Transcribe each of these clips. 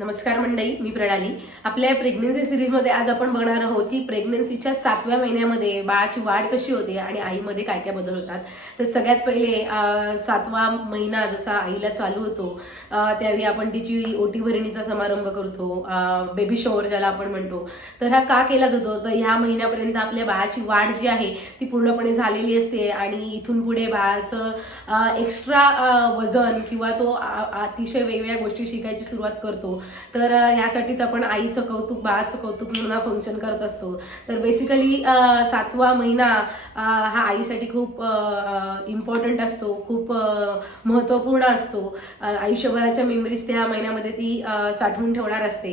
नमस्कार मंडळी, मी प्रणाली. आपल्या प्रेग्नन्सी सिरीजमध्ये आज आपण बघणार आहोत की प्रेग्नन्सीच्या 7व्या महिन्यामध्ये बाळाची वाढ कशी होते आणि आईमध्ये काय काय बदल होतात. तर सगळ्यात पहिले 7वा महिना जसा आईला चालू होतो त्यावेळी आपण तिची ओटी भरणीचा समारंभ करतो, बेबी शॉवर ज्याला आपण म्हणतो. तर हा का केला जातो, तर ह्या महिन्यापर्यंत आपल्या बाळाची वाढ जी आहे ती पूर्णपणे झालेली असते आणि इथून पुढे बाळाचं एक्स्ट्रा वजन किंवा तो अतिशय वेगवेगळ्या गोष्टी शिकायची सुरुवात करतो. तर ह्यासाठीच आपण आईचं कौतुक बाळाचं कौतुक म्हणून हा फंक्शन करत असतो. तर बेसिकली 7वा महिना हा आईसाठी खूप इम्पॉर्टंट असतो, खूप महत्त्वपूर्ण असतो. आयुष्यभराच्या मेमरीज त्या महिन्यामध्ये ती साठवून ठेवणार असते.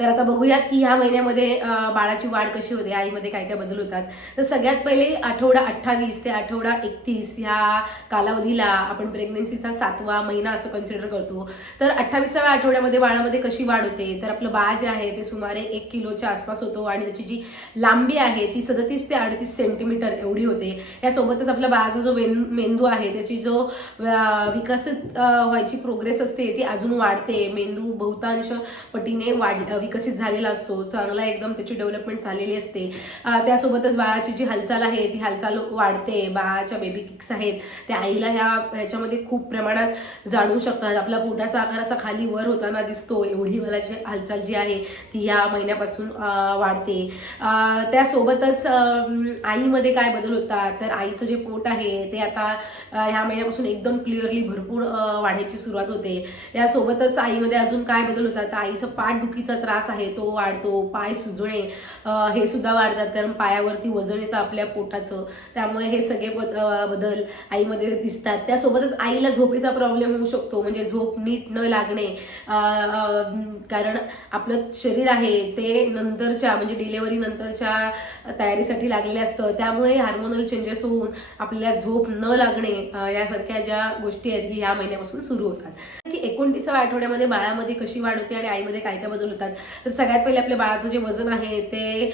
तर आता बघूयात की ह्या महिन्यामध्ये बाळाची वाढ कशी होते, आईमध्ये काय काय बदल होतात. तर सगळ्यात पहिले आठवडा 28 ते आठवडा 31 ह्या कालावधीला आपण प्रेग्नन्सीचा 7वा महिना असं कन्सिडर करतो. तर 28व्या आठवड्यामध्ये बाळामध्ये कशी वाढ होते, तर आपलं बाळ जे आहे ते सुमारे 1 किलोच्या आसपास होतो आणि त्याची जी लांबी आहे ती 37 ते 38 सेंटीमीटर एवढी होते. यासोबतच आपल्या बाळाचा जो मेंदू आहे त्याची जो विकसित व्हायची प्रोग्रेस असते ती अजून वाढते. मेंदू बहुतांश पटीने विकसित झालेला असतो, चांगला एकदम त्याची डेव्हलपमेंट झालेली असते. त्यासोबतच बाळाची जी हालचाल आहे ती हालचाल वाढते. बाळाच्या बेबी किक्स आहेत त्या आईला ह्याच्यामध्ये खूप प्रमाणात जाणवू शकतात. आपला पोटाचा आकार असा खाली वर होताना दिसतो, एवढी बाळाची हालचाल जी आहे ती या महिन्यापासून वाढते. त्यासोबतच आईमध्ये काय बदल होतात, तर आईचं जे पोट आहे ते आता ह्या महिन्यापासून एकदम क्लिअरली भरपूर वाढायची सुरुवात होते. यासोबतच आईमध्ये अजून काय बदल होतात, तर आईचं पाठदुखीचा त्रास आहे तो वाढतो. पाय सुजणे हे सुद्धा वाढतात, कारण पायावरती वजन येतं आपल्या पोटाचं, त्यामुळे हे सगळे बदल आईमध्ये दिसतात. त्यासोबतच आईला झोपेचा प्रॉब्लेम होऊ शकतो, म्हणजे झोप नीट न लागणे, कारण आपलं शरीर आहे ते नंतरच्या म्हणजे डिलेव्हरी नंतरच्या तयारीसाठी लागलेलं असतं. त्यामुळे हार्मोनल चेंजेस होऊन आपल्याला झोप न लागणे यासारख्या ज्या गोष्टी आहेत ही ह्या महिन्यापासून सुरू होतात. की 29व्या आठवड्यामध्ये बाळामध्ये कशी वाढ होते आणि आईमध्ये काय काय बदल होतात. तर सगळ्यात पहिले आपल्या बाळाचं जे वजन आहे ते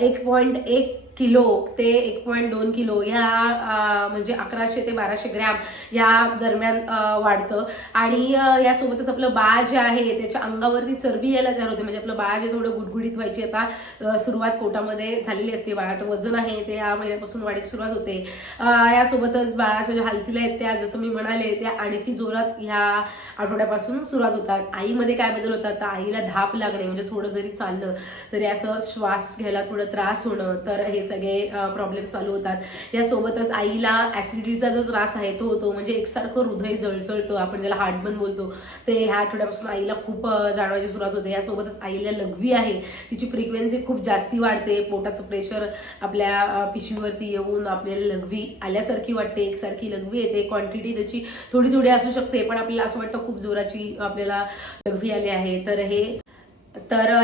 1.1 किलो ते 1.2 किलो ह्या म्हणजे 1100 ते 1200 ग्रॅम या दरम्यान वाढतं. आणि यासोबतच आपलं बाळ जे आहे त्याच्या अंगावरती चरबी यायला तयार होते, म्हणजे आपलं बाळ जे थोडं गुडगुडीत व्हायची आता सुरुवात पोटामध्ये झालेली असते. बाळाचं वजन आहे ते या महिन्यापासून वाढीची सुरुवात होते. यासोबतच बाळाच्या ज्या हालचाली आहेत त्या जसं मी म्हणाले त्या आणखी जोरात ह्या आठवड्यापासून सुरुवात होतात. आईमध्ये काय बदल होतात, तर आईला धाप लागणे, म्हणजे थोडं जरी चाललं तरी असं श्वास घ्यायला थोडं त्रास होणं, तर हे सगळे प्रॉब्लेम चालू होतात. यासोबतच आईला ऍसिडिटीचा जो त्रास आहे तो होतो, म्हणजे एकसारखं हृदय जळजळतं, आपण ज्याला हार्टबर्न बोलतो, ते ह्या आठवड्यापासून आईला खूप जाणवायची सुरुवात होते. यासोबतच आईला लघवी आहे तिची फ्रिक्वेन्सी खूप जास्ती वाढते. पोटाचं प्रेशर आपल्या पिशवीवरती येऊन आपल्याला लघवी आल्यासारखी वाटते, एकसारखी लघवी येते. क्वांटिटी त्याची थोडी थोडी असू शकते, पण आपल्याला असं वाटतं खूप जोराची आपल्याला लघवी आली आहे. तर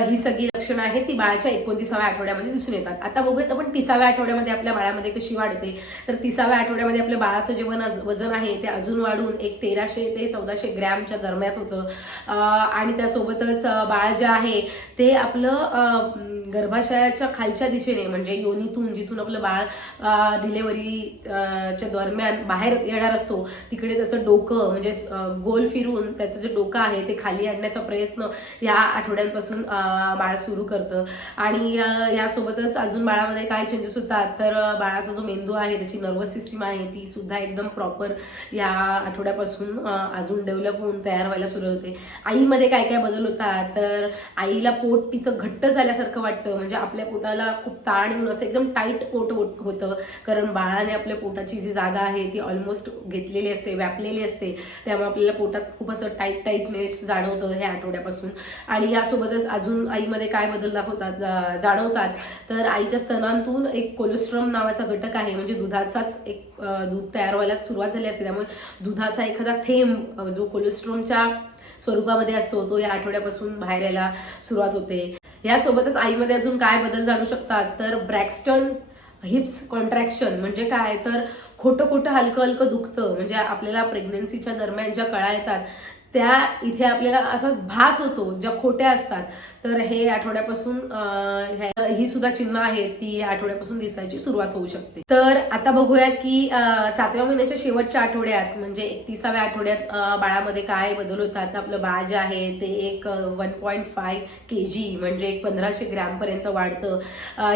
ही सगळी लक्षणं आहेत ती बाळाच्या 29व्या आठवड्यामध्ये दिसून येतात. आता बघूयात आपण 30व्या आठवड्यामध्ये आपल्या बाळामध्ये कशी वाढते. तर 30व्या आठवड्यामध्ये आपल्या बाळाचं जे वजन आहे ते अजून वाढून 1300 ते 1400 ग्रॅमच्या दरम्यान होतं. आणि त्यासोबतच बाळ जे आहे ते आपलं गर्भाशयाच्या खालच्या दिशेने, म्हणजे योनीतून जिथून आपलं बाळ डिलेव्हरीच्या दरम्यान बाहेर येणार असतो तिकडे त्याचं डोकं म्हणजे गोल फिरून त्याचं जे डोकं आहे ते खाली आणण्याचा प्रयत्न या आठवड्यांपासून बाळ सुरू करतं. आणि यासोबतच अजून बाळामध्ये काय चेंजेस होतात, तर बाळाचा जो मेंदू आहे त्याची नर्वस सिस्टीम आहे ती सुद्धा एकदम प्रॉपर या आठवड्यापासून अजून डेव्हलप होऊन तयार व्हायला सुरू होते. आईमध्ये काय काय बदल होतात, तर आईला पोट तिचं घट्ट झाल्यासारखं वाटतं, म्हणजे आपल्या पोटाला खूप ताण येऊन असं एकदम टाईट पोट होतं, कारण बाळाने आपल्या पोटाची जी जागा आहे ती ऑलमोस्ट घेतलेली असते, व्यापलेली असते. त्यामुळे आपल्याला पोटात खूप असं टाईटनेस जाणवतं ह्या आठवड्यापासून. आणि यासोबतच अजून आईमध्ये काय बदल जाणवतात, तर आईच्या स्तनांतून एक कोलेस्ट्रॉम नावाचा घटक आहे, म्हणजे दुधाचाच एक दूध तयार व्हायला सुरुवात झाली असते. त्यामुळे दुधाचा एखादा थेंब जो कोलेस्ट्रॉमच्या स्वरूपामध्ये असतो तो या आठवड्यापासून बाहेर यायला सुरुवात होते. यासोबतच आईमध्ये अजून काय बदल जाणू शकतात, तर ब्रॅक्स्टन हिप्स कॉन्ट्रॅक्शन म्हणजे काय, तर खोटं हलकं दुखतं, म्हणजे आपल्याला प्रेग्नन्सीच्या दरम्यान ज्या कळा येतात त्या इथे आपल्याला असाच भास होतो, ज्या खोट्या असतात. तर हे आठवड्यापासून ही सुद्धा चिन्ह आहेत ती या आठवड्यापासून दिसायची सुरुवात होऊ शकते. तर आता बघूयात की 7व्या महिन्याच्या शेवटच्या आठवड्यात म्हणजे 31व्या आठवड्यात बाळामध्ये काय बदल होतात. आपलं बाळ जे आहे ते एक 1.5 kg म्हणजे एक 1500 ग्रॅम पर्यंत वाढतं.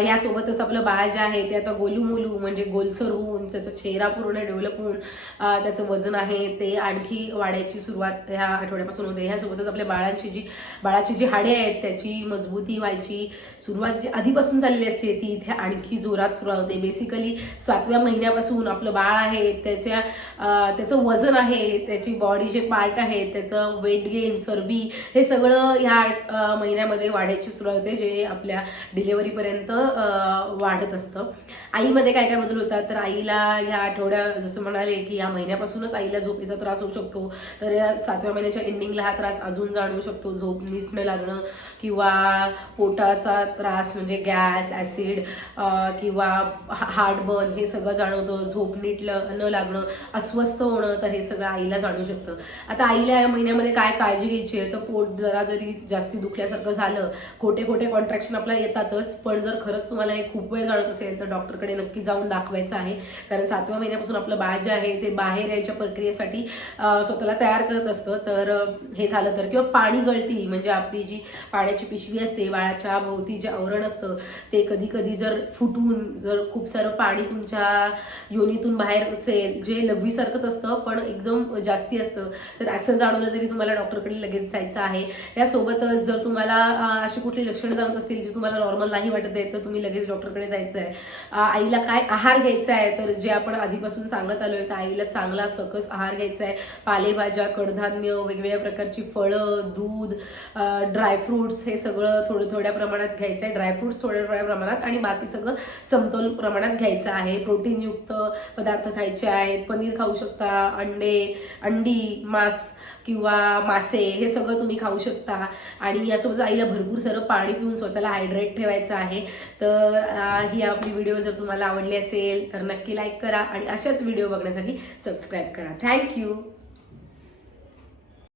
यासोबतच आपलं बाळ जे आहे ते आता गोलूमोलू म्हणजे गोलसर होऊन त्याचा चेहरा पूर्ण डेव्हलप होऊन त्याचं वजन आहे ते आणखी वाढायची सुरुवात ह्या आठवड्यापासून होते. ह्यासोबतच आपल्या बाळाची जी हाडे आहेत त्याची मजबूती व्हायची सुरुवात जी आधीपासून झालेली असते ती इथे आणखी जोरात सुरुवात होते. बेसिकली 7व्या महिन्यापासून आपलं बाळ आहे त्याचं वजन आहे, त्याची बॉडी जे पार्ट आहेत त्याचं वेट गेन, चरबी हे सगळं ह्या महिन्यामध्ये वाढायची सुरुवात होते, जे आपल्या डिलेव्हरीपर्यंत वाढत असतं. आईमध्ये काय काय बदल होतात तर आईला ह्या आठवड्या जसं म्हणाले की या महिन्यापासूनच आईला झोपेचा त्रास होऊ शकतो. तर या 7व्या महिन्याच्या एंडिंगला हा त्रास अजून जाणवू शकतो. झोप नीट न लागणं किंवा पोटाचा त्रास म्हणजे गॅस, ॲसिड किंवा हार्टबर्न हे सगळं जाणवतं. झोप नीट न लागणं, अस्वस्थ होणं, तर हे सगळं आईला जाणवू शकतं. आता आईला या महिन्यामध्ये काय काळजी घ्यायची आहे तर पोट जरी जास्ती दुखल्यासारखं झालं, खोटे कॉन्ट्रॅक्शन आपल्याला येतातच, पण जर खरंच तुम्हाला हे खूप वेळ जाणत असेल तर डॉक्टरकडे नक्की जाऊन दाखवायचं आहे. कारण 7व्या महिन्यापासून आपलं बाळ जे आहे ते बाहेर यायच्या प्रक्रियेसाठी स्वतःला तयार करत असतं. तर हे झालं तर, किंवा पाणी गळती म्हणजे आपली जी पाण्याची पिशवी असते बाळाच्या भोवती जे आवरण असतं ते कधी कधी जर फुटून जर खूप सारं पाणी तुमच्या योनीतून बाहेर असेल, जे लघवीसारखंच असतं पण एकदम जास्ती असतं, तर असं जाणवलं तरी तुम्हाला डॉक्टरकडे लगेच जायचं आहे. यासोबतच जर तुम्हाला अशी कुठली लक्षणं जाणत असतील जी तुम्हाला नॉर्मल नाही वाटत आहे तर तुम्ही लगेच डॉक्टरकडे जायचं आहे. आईला काय आहार घ्यायचा आहे तर जे आपण आधीपासून सांगत आलोय तर आईला चांगला सकस आहार घ्यायचा आहे. पालेभाज्या, कडधान्य, वेगवेगळ्या प्रकारची फळं, दूध, ड्रायफ्रुट्स हे सगळं थोड्या प्रमाणात घ्यायचं आहे. ड्रायफ्रुट्स थोड्या प्रमाणात आणि बाकी सगळं समतोल प्रमाणात घ्यायचं आहे. प्रोटीनयुक्त पदार्थ खायचे आहेत. पनीर खाऊ शकता, अंडी, मांस किंवा मासे हे सगळं तुम्ही खाऊ शकता. आणि यासोबत आईला भरपूर सारं पाणी पिऊन स्वतःला हायड्रेट ठेवायचं आहे. तर ही आपली व्हिडिओ जर तुम्हाला आवडली असेल तर नक्की लाईक करा आणि अशाच व्हिडिओ बघण्यासाठी सबस्क्राईब करा. थँक्यू.